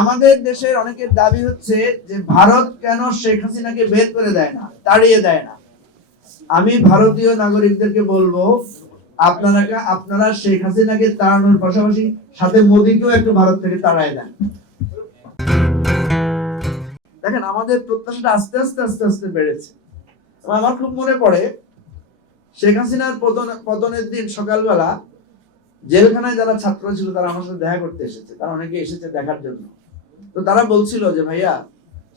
আমাদের দেশের অনেকের দাবি হচ্ছে যে ভারত কেন শেখ হাসিনাকে বের করে দেয় না, তাড়িয়ে দেয় না। আমি ভারতীয় নাগরিকদেরকে বলবো, আপনারা শেখ হাসিনাকে তাড়ানোর পাশাপাশি সাথে মোদীকেও একটু ভারত থেকে তাড়ায় দেন। দেখেন, আমাদের প্রত্যাশাটা আস্তে আস্তে আস্তে আস্তে বেড়েছে। আমার খুব মনে পড়ে শেখ হাসিনার পতনের দিন সকালবেলা জেলখানায় যারা ছাত্র ছিল তারা আমার সাথে দেখা করতে এসেছে, তারা অনেকে এসেছে দেখার জন্য। তো তারা বলছিল যে ভাইয়া,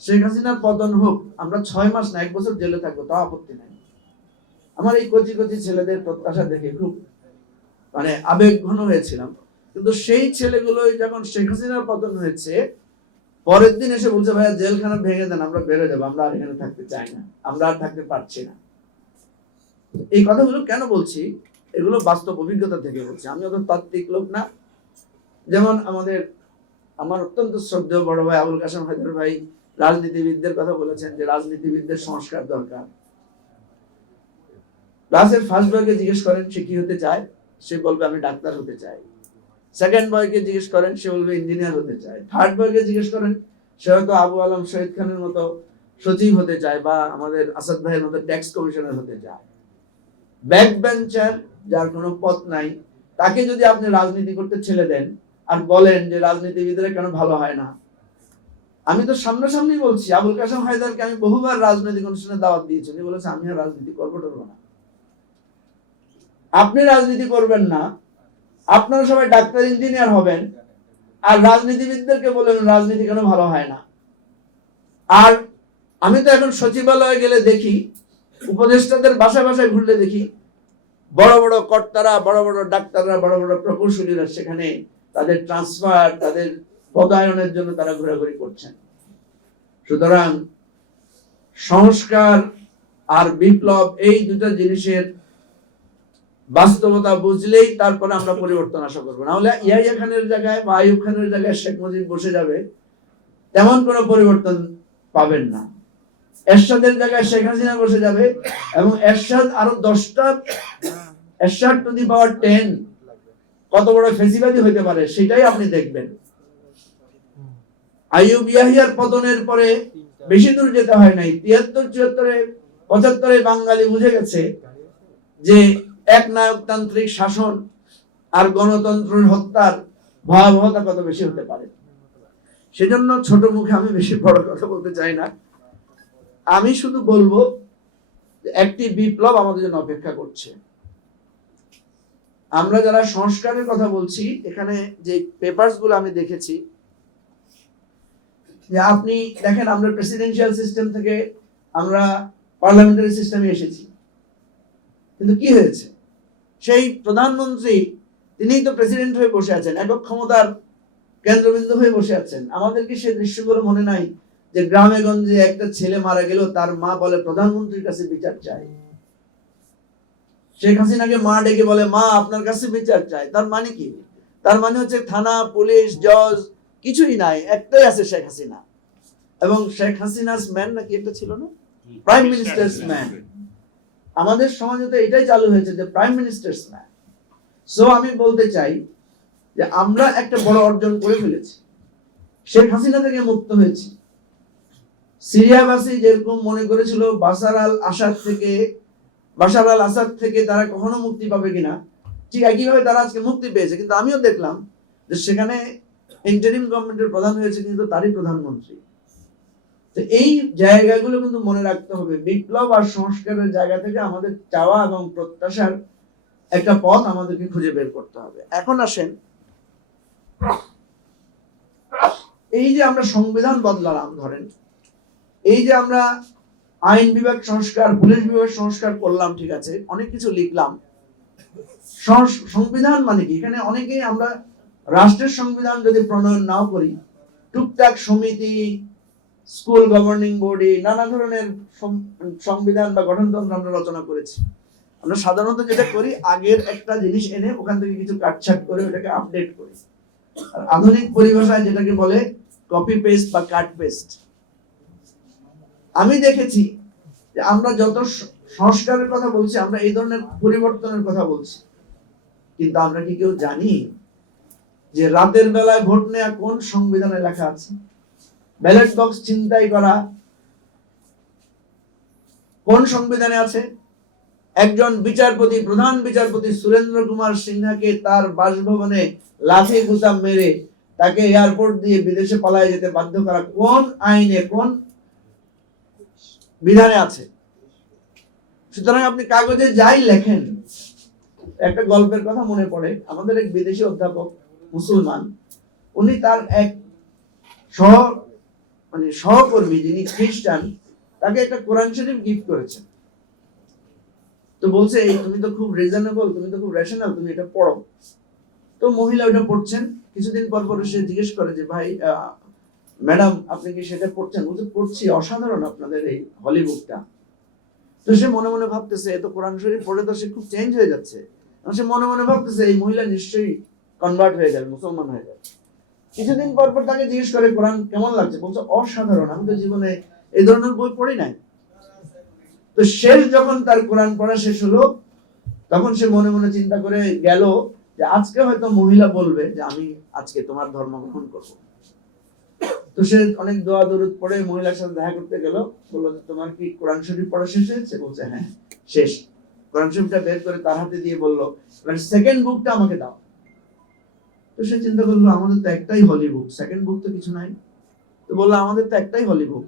শেখ হাসিনার পতন হোক, আমরা 6 মাস না 1 বছর জেলে থাকবো, তাও আপত্তি নাই। আমার এই কচি কচি ছেলেদের প্রত্যাশা দেখে খুব আবেগ ঘন হয়েছিলাম। কিন্তু সেই ছেলেগুলোই যখন শেখ হাসিনার পতন হয়েছে, পরের দিন এসে বলছে ভাইয়া জেলখানা ভেঙে দেন, আমরা বেরো যাবো, আমরা আর এখানে থাকতে চাই না, আমরা আর থাকতে পারছি না। এই কথাগুলো কেন বলছি? এগুলো বাস্তব অভিজ্ঞতা থেকে বলছি। আমি অত তাত্ত্বিক লোক না। যেমন আমার অত্যন্ত শ্রদ্ধেয় বড় ভাই আবুল কাশেম হায়দার ভাই রাজনীতিবিদদের কথা বলেছেন যে রাজনীতিবিদদের সংস্কার দরকার। ক্লাসের ফার্স্ট বয়কে জিজ্ঞেস করেন সে কি হতে চায়, সে বলবে আমি ডাক্তার হতে চাই। সেকেন্ড বয়কে জিজ্ঞেস করেন সে বলবে ইঞ্জিনিয়ার হতে চায়। থার্ড বয়কে জিজ্ঞেস করেন সে হয়তো আবু আলম শহীদ খানের মতো সচিব হতে চায় বা আমাদের আসাদ ভাইয়ের মতো ট্যাক্স কমিশনার হতে চায়। ব্যাক বেঞ্চার যার কোনো পথ নাই, তাকে যদি আপনি রাজনীতি করতে ছেড়ে দেন আর বলেন যে রাজনীতিবিদরা কেন ভালো হয় না, আমি তো সামনাসামনি বলছি। আবুল কাশেম হায়দারকে আমি বহুবার রাজনৈতিক অনুষ্ঠানে দাওয়াত দিয়েছি, উনি বলেছে আমি আর রাজনীতি করবো না। আপনি রাজনীতি করবেন না, আপনারা সবাই ডাক্তার ইঞ্জিনিয়ার হবেন, আর রাজনীতিবিদদেরকে বলেন রাজনীতি কেন ভালো হয় না। আর আমি তো এখন সচিবালয়ে গেলে দেখি, উপদেষ্টাদের বাসায় বাসায় ঘুরলে দেখি বড় বড় কর্তারা, বড় বড় ডাক্তাররা, বড় বড় প্রকৌশলীরা সেখানে তাদের ট্রান্সফার, তাদের পদায়নের জন্য তারা ঘোরাঘুরি করছেন। সুতরাং সংস্কার আর বিপ্লব এই দুটো জিনিসের বাস্তবতা বুঝলেই তারপরে আমরা পরিবর্তন আশা করবো। না হলে ইয়াহিয়া খানের জায়গায় বা আইয়ুব খানের জায়গায় শেখ মুজিব বসে যাবে, তেমন কোনো পরিবর্তন পাবেন না। এরশাদের জায়গায় শেখ হাসিনা বসে যাবে এবং এরশাদ আরো 10টা, এরশাদ টু দি পাওয়ার 10 কত বড় ফেসিবাদী হইতে পারে সেটাই আপনি দেখবেন। আইয়ুব ইয়াহিয়ার পতনের পরে বেশি দূর যেতে হয় নাই, 73, 74, 75 বাঙালি বুঝে গেছে যে একনায়কতান্ত্রিক শাসন আর গণতন্ত্রের হত্যার ভয়াবহতা কত বেশি হতে পারে। সেজন্য ছোট মুখে আমি বেশি বড় কথা বলতে চাই না। আমি শুধু বলবো একটি বিপ্লব আমাদের জন্য অপেক্ষা করছে। আমরা যারা সংস্কারের কথা বলছি, এখানে যে পেপারস গুলো আমি দেখেছি, যে আপনি দেখেন আমরা প্রেসিডেন্সিয়াল সিস্টেম থেকে আমরা পার্লামেন্টারি সিস্টেমে এসেছি, কিন্তু কি হয়েছে? সেই প্রধানমন্ত্রী তিনিই তো প্রেসিডেন্ট হয়ে বসে আছেন, একক ক্ষমতার কেন্দ্রবিন্দু হয়ে বসে আছেন। আমাদের কি সেই দৃশ্যগুলো মনে নাই যে গ্রামে গঞ্জে একটা ছেলে মারা গেল, তার মা বলে প্রধানমন্ত্রীর কাছে বিচার চাই। শেখ হাসিনাকে মা ডেকে বলে মা আপনার কাছে বিচার চাই। তার মানে কি? তার মানে হচ্ছে থানা, পুলিশ, জজ কিছুই নাই, একটাই আছে শেখ হাসিনা। এবং শেখ হাসিনাস ম্যান নাকি একটা ছিল না, প্রাইম মিনিস্টার্স ম্যান। আমাদের সমাজে তো এটাই চালু হয়েছে যে প্রাইম মিনিস্টার্স ম্যান। সো আমি বলতে চাই যে আমরা একটা বড় অর্জন করে ফেলেছি, শেখ হাসিনা থেকে মুক্ত হয়েছি। সিরিয়াবাসী যেরকম মনে করেছিল বাশার আল আসাদ থেকে তারা কখনো মুক্তি পাবে কিনা, ঠিক একইভাবে তারা আজকে মুক্তি পেয়েছে। কিন্তু আমিও দেখলাম যে সেখানে ইন্টারিম গভর্নমেন্টের প্রধান হয়েছে কিন্তু তারই প্রধানমন্ত্রী। তো এই জায়গাগুলো কিন্তু মনে রাখতে হবে। বিপ্লব আর সংস্কারের জায়গা থেকে আমাদের চাওয়া এবং প্রত্যাশার একটা পথ আমাদেরকে খুঁজে বের করতে হবে। এখন আসেন, এই যে আমরা সংবিধান বদলালাম, ধরেন এই যে আমরা আইন বিভাগ সংস্কার, পুলিশ বিভাগ সংস্কার করলাম, ঠিক আছে, অনেক কিছু লিখলাম। সংবিধান মানে কি? এখানে অনেকেই আমরা রাষ্ট্রের সংবিধান যদি প্রণয়ন নাও করি, টুকটাক সমিতি, স্কুল গভর্নিং বডি, নানা ধরনের সংবিধান বা গঠনতন্ত্র আমরা রচনা করেছি। আমরা সাধারণত যেটা করি, আগের একটা জিনিস এনে ওখান থেকে কিছু কাটছাট করে ওটাকে আপডেট করি। আর আধুনিক পরিভাষায় যেটাকে বলে কপি পেস্ট বা কাট পেস্ট। আমি দেখেছি যে আমরা যত সংস্কারের কথা বলছি, আমরা এই ধরনের পরিবর্তনের কথা বলছি, কিন্তু আমরা কি কেউ জানি যে রাতের বেলায় ভোট নেওয়া কোন সংবিধানে লেখা আছে? ব্যালট বক্স ছিনতাই করা কোন সংবিধানে আছে? একজন বিচারপতি, প্রধান বিচারপতি সুরেন্দ্র কুমার সিনহাকে তার বাসভবনে লাঠি গুতা মেরে তাকে এয়ারপোর্ট দিয়ে বিদেশে পালায় যেতে বাধ্য করা কোন আইনে, কোন বিধানে আছে? সুতরাং আপনি কাগজে যাই লেখেন। একটা গল্পের কথা মনে পড়ে, আমাদের এক বিদেশি অধ্যাপক মুসলমান, উনি তার এক সহকর্মী যিনি খ্রিস্টান, তাকে একটা কোরআন শরীফ গিফট করেছেন। তো বলছে, এই তুমি তো খুব রিজনেবল, তুমি তো খুব রেশনাল, তুমি এটা পড়ো। তো মহিলা ওটা পড়ছেন। কিছুদিন পর পর সে জিজ্ঞেস করে যে, ভাই ম্যাডাম আপনি কি সেটা পড়ছেন? বলছে, পড়ছি, অসাধারণ আপনাদের এই হলি বুকটা। তো সে মনে মনে ভাবতেছে, এত কোরআন শরীফ পড়ে তো সে খুব চেঞ্জ হয়ে যাচ্ছে। সে মনে মনে ভাবতেছে এই মহিলা নিশ্চয়ই কনভার্ট হয়ে যাবে, মুসলমান হয়ে যাবে। কিছুদিন পর পর তাকে জিজ্ঞেস করে, কোরআন কেমন লাগছে? বলছে, অসাধারণ, আমি তো জীবনে এই ধরনের বই পড়ি নাই। তো শেষ যখন তার কোরআন পড়া শেষ হলো, তখন সে মনে মনে চিন্তা করে গেল যে আজকে হয়তো মহিলা বলবে যে আমি আজকে তোমার ধর্ম গ্রহণ করবো। তো সে অনেক দোয়া দরুদ পড়ে মহিলার সাথে দেখা করতে গেল। বললো, তোমার কি কোরআন শরীফ পড়া শেষ হয়েছে? বলছে, হ্যাঁ শেষ। কোরআন শরীফটা বের করে তার হাতে দিয়ে বললো, সেকেন্ড বুকটা আমাকে দাও। তো সে চিন্তা করলো, আমাদের তো একটাই হলি বুক, সেকেন্ড বুক তো কিছু নাই। তো বললো, আমাদের তো একটাই হলি বুক,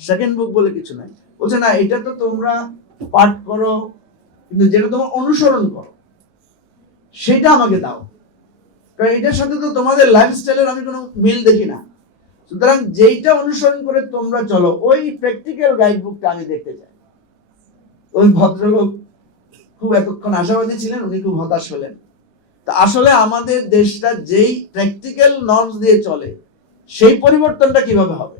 সেকেন্ড বুক বলে কিছু নাই। বলছে, না, এটা তো তোমরা পাঠ করো, কিন্তু যেটা তোমরা অনুসরণ করো সেটা আমাকে দাও, কারণ এটার সাথে তো তোমাদের লাইফস্টাইলের আমি কোনো মিল দেখি না। সুতরাং যেইটা অনুসরণ করে তোমরা চলো, ওই প্র্যাকটিক্যাল গাইড বুকটা আমি দেখতে চাই। ওই ভদ্রলোক খুব এতক্ষণ আশাবাদী ছিলেন, উনি খুব হতাশ হলেন। তা আসলে আমাদের দেশটা যেই প্র্যাকটিক্যাল নর্মস দিয়ে চলে, সেই পরিবর্তনটা কিভাবে হবে?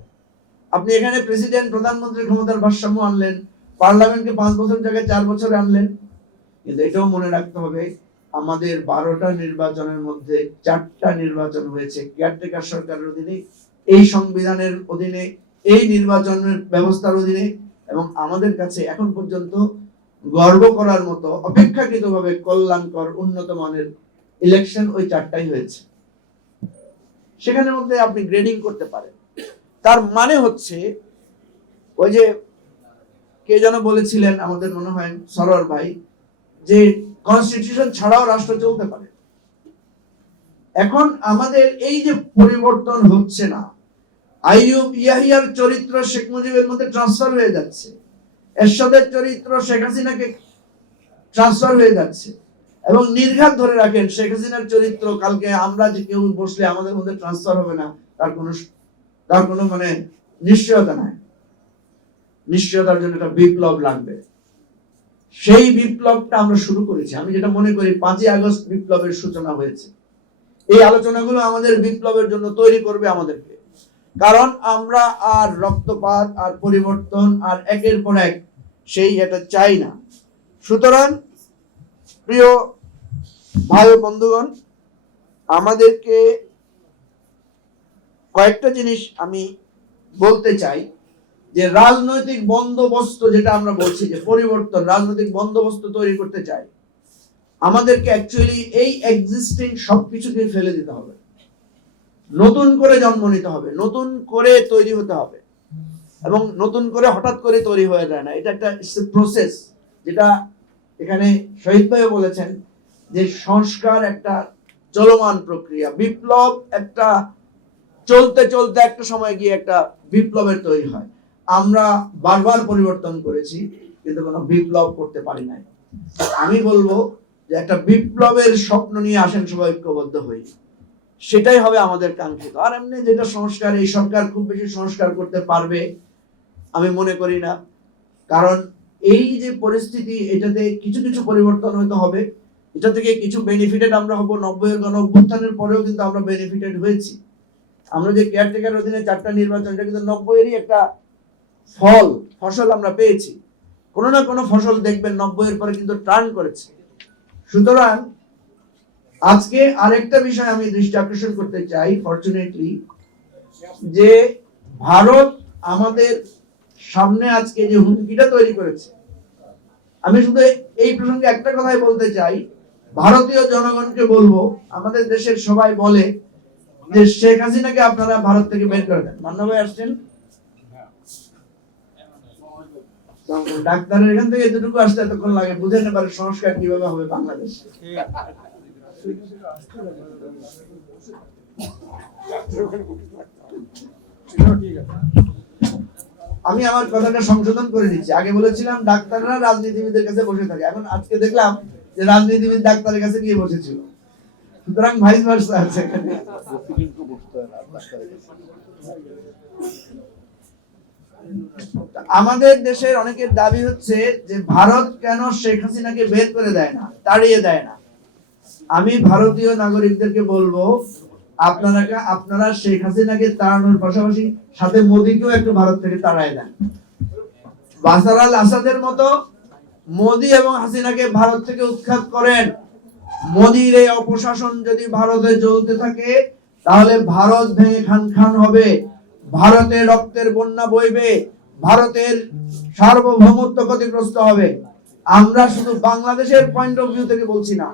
আপনি এখানে প্রেসিডেন্ট, প্রধানমন্ত্রীর ক্ষমতার ভারসাম্য আনলেন, পার্লামেন্টকে 5 বছর জায়গায় 4 বছরে আনলেন, কিন্তু এটাও মনে রাখতে হবে আমাদের 12টা নির্বাচনের মধ্যে 4টা নির্বাচন হয়েছে কেয়ারটেকার সরকারের অধীনে, এই সংবিধানের অধীনে, এই নির্বাচনের ব্যবস্থার অধীনে। এবং আমাদের কাছে এখন পর্যন্ত গর্ব করার মতো অপেক্ষাকৃতভাবে কল্যাণকর উন্নত মানের ইলেকশন ওই 4টাই হয়েছে। সেখানের মধ্যে আপনি গ্রেডিং করতে পারেন। তার মানে হচ্ছে, ওই যে কে যেন বলেছিলেন, আমাদের মনে হয় সরোয়ার ভাই, যে কনস্টিটিউশন ছাড়াও রাষ্ট্র চলতে পারে। এখন আমাদের এই যে পরিবর্তন হচ্ছে না, আইয়ুব ইয়াহিয়ার চরিত্র শেখ মুজিবের মধ্যে ট্রান্সফার হয়ে যাচ্ছে, এরশাদের চরিত্র শেখ হাসিনাকে ট্রান্সফার হয়ে যাচ্ছে, এবং নির্ঘাত ধরে রাখেন শেখ হাসিনার চরিত্র কালকে আমরা যে কেউ বসলে আমাদের মধ্যে ট্রান্সফার হবে না, তার কোনো মানে নিশ্চয়তা নাই। নিশ্চয়তার জন্য একটা বিপ্লব লাগবে। সেই বিপ্লবটা আমরা শুরু করেছি। আমি যেটা মনে করি 5ই আগস্ট বিপ্লবের সূচনা হয়েছে। এই আলোচনাগুলো আমাদের বিপ্লবের জন্য তৈরি করবে আমাদেরকে, কারণ আমরা আর রক্তপাত আর পরিবর্তন আর একের পর এক সেই এটা চাই না। সুতরাং প্রিয় ভাই ও বন্ধুগণ, আমাদেরকে কয়েকটা জিনিস আমি বলতে চাই। যে রাজনৈতিক বন্দোবস্ত, যেটা আমরা বলছি যে পরিবর্তন, রাজনৈতিক বন্দোবস্ত তৈরি করতে চাই, আমাদেরকে অ্যাকচুয়ালি এই এক্সিস্টিং সবকিছুকে ফেলে দিতে হবে, নতুন করে জন্ম নিতে হবে, নতুন করে তৈরি হতে হবে। এবং নতুন করে হঠাৎ করে তৈরি হয়ে যায় না, এটা একটা প্রসেস। যেটা এখানে শহীদ ভাইও বলেছেন যে সংস্কার একটা চলমান প্রক্রিয়া, বিপ্লব একটা চলতে চলতে একটা সময় গিয়ে একটা বিপ্লবের তৈরি হয়। আমরা বারবার পরিবর্তন করেছি, কিন্তু কোনো বিপ্লব করতে পারি নাই। আমি বলবো যে একটা বিপ্লবের স্বপ্ন নিয়ে আসেন, সবাই ঐক্যবদ্ধ হই, সেটাই হবে আমাদের কাঙ্ক্ষিত। আর এমনি যেটা সংস্কার, এই সরকার খুব বেশি সংস্কার করতে পারবে আমি মনে করি না। কারণ এই যে পরিস্থিতি, এটাতে কিছু কিছু পরিবর্তন হয়তো হবে, এটা থেকে কিছু বেনিফিটেড আমরা হব। 90-এর গণ অভ্যুত্থানের পরেও কিন্তু আমরা বেনিফিটেড হয়েছি। আমরা যে কেয়ারটেকার অধীনে 4টা নির্বাচন, এটা কিন্তু 90-এরই একটা ফসল আমরা পেয়েছি। কোনো না কোনো ফসল দেখবেন 90-এর পরে কিন্তু টার্ন করেছে। সুতরাং আজকে আরেকটা বিষয় আমি দৃষ্টি আকর্ষণ করতে চাই, ফরচুনেটলি, যে ভারত আমাদের সামনে আজকে যে হুমকিটা তৈরি করেছে, আমি শুধু এই প্রসঙ্গে একটা কথাই বলতে চাই ভারতীয় জনগণকে বলবো, আমাদের দেশের সবাই বলে যে শেখ হাসিনাকে আপনারা ভারত থেকে বের করে দেন। মান্না ভাই আসছেন, ডাক্তারের এখান থেকে এতটুকু আসতে এতক্ষণ লাগে, বুঝে নেবার সংস্কার কিভাবে হবে বাংলাদেশে। আমি আমার কথাটা সংশোধন করে নিচ্ছি। আগে বলেছিলাম ডাক্তাররা রাজনীতিবিদদের কাছে বসে থাকে, এখন আজকে দেখলাম যে রাজনীতিবিদ ডাক্তারের কাছে গিয়ে বসেছিল, সুতরাং ভাইস ভার্সা আছে। আমাদের দেশের অনেকের দাবি হচ্ছে যে ভারত কেন শেখ হাসিনাকে বের করে দেয় না, তাড়িয়ে দেয় না। আমি ভারতীয় নাগরিকদেরকে বলবো, আপনারা শেখ হাসিনাকে তাড়ানোর পাশাপাশি সাথে মোদিকেও একটু ভারত থেকে তাড়ায় দেন। বাশার আল আসাদের মতো মোদি এবং হাসিনাকে ভারত থেকে উৎখাত করেন। মোদির এই অপশাসন যদি ভারতে চলতে থাকে তাহলে ভারত ভেঙে খান খান হবে, ভারতের রক্তের বন্যা বইবে, ভারতের সার্বভৌমত্ব ক্ষতিগ্রস্ত হবে। আমরা শুধু বাংলাদেশের পয়েন্ট অফ ভিউ থেকে বলছি না,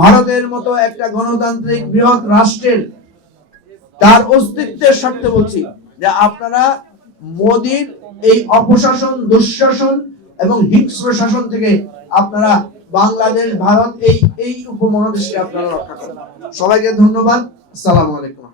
ভারতের মতো একটা গণতান্ত্রিক বৃহৎ রাষ্ট্রের তার অস্তিত্বের স্বার্থে বলছি যে আপনারা মোদির এই অপশাসন, দুঃশাসন এবং হিংস্র শাসন থেকে আপনারা বাংলাদেশ, ভারত এই উপমহাদেশকে আপনারা রক্ষা করেন। সবাইকে ধন্যবাদ। আসসালামু আলাইকুম।